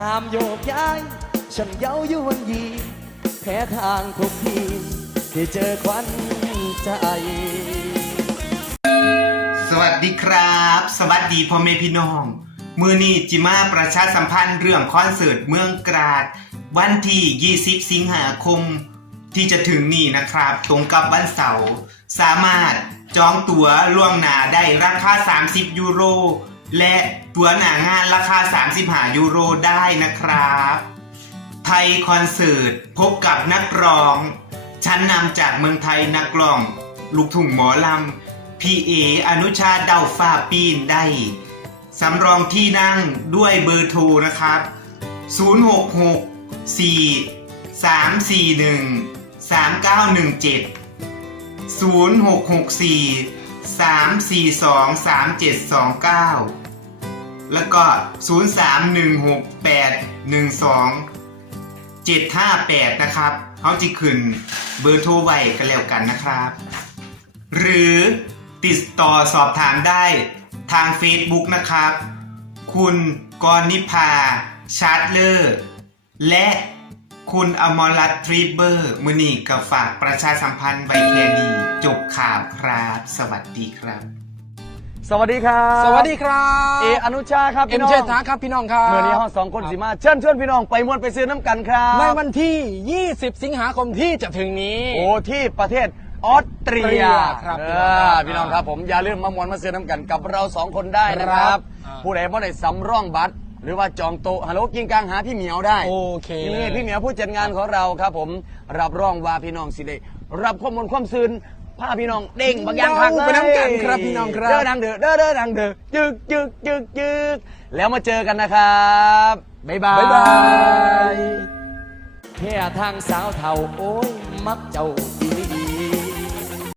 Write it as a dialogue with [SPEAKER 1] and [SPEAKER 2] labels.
[SPEAKER 1] ตามโยกย้ายฉันเย้ายวนยีแพ้ทางทุกทีที่เจอควันใจ
[SPEAKER 2] สวัสดีครับสวัสดีพ่อแม่พี่น้องมือนี้จิมาประชาสัมพันธ์เรื่องคอนเสิร์ตเมืองกราดวันที่20สิงหาคมที่จะถึงนี้นะครับตรงกับวันเสาร์สามารถจองตั๋วล่วงหน้าได้ราคา30ยูโรและตั๋วหน้างานราคา35ยูโรได้นะครับไทยคอนเสิร์ตพบกับนักร้องชั้นนำจากเมืองไทยนักร้องลูกทุ่งหมอลำพี่เออนุชาเดาฟ้าปีนได้สำรองที่นั่งด้วยเบอร์โทรนะครับ066 4 341 3917 0664 342 3729แล้วก็0316812 758นะครับเขาจะขึ้นเบอร์โทรไว้กันแล้วกันนะครับหรือติดต่อสอบถามได้ทาง Facebook นะครับคุณกรณิภาชาร์ตเลอร์และคุณอมรรัตน์ทริปเบอร์มือนี่กับฝากประชาสัมพันธ์ไว้แค่นี้จบข่าวครับสวัสดีครับ
[SPEAKER 1] สวัสดีครับ
[SPEAKER 3] สวัสดีครับ
[SPEAKER 1] เออนุชาครับ
[SPEAKER 3] เอ็
[SPEAKER 1] พี่
[SPEAKER 3] ม
[SPEAKER 1] น้อง
[SPEAKER 3] เชษฐาครับพี่น้องครับ
[SPEAKER 1] เมื่อนี้ห้องสองคนสิมาเชิญพี่น้องไปมวนไปซื้อน้ำกันครับ
[SPEAKER 3] ในวันที่ 20 สิงหาคมที่จะถึงนี้
[SPEAKER 1] โอ้ที่ประเทศออสเตรีย
[SPEAKER 3] ครับ
[SPEAKER 1] พี่น้องครับผมอย่าลืมมามวนมาซื้อน้ำกันกับเราสองคนได้นะครับ ผู้ใดบ่ได้สำรองบัตรหรือว่าจองโต๊ะฮัลโหลกินกลางหาพี่เหมียวได้
[SPEAKER 3] โอเค
[SPEAKER 1] นี่พี่เหมียวผู้จัดงานของเราครับผมรับรองว่าพี่น้องสิได้รับข้อมูลความซื่นพาพี่น้องเด้งบางอย่างคักเลย
[SPEAKER 3] ไปน้ำกันครับพี่น้องครับ
[SPEAKER 1] เด้อดังเด้อเด้อดังเด้อจึกแล้วมาเจอกันนะครับบ๊ายบาย
[SPEAKER 3] บ๊ายบาย
[SPEAKER 1] แค่ทางสาวเท่าโอ้ยมักเจ้าอีหลี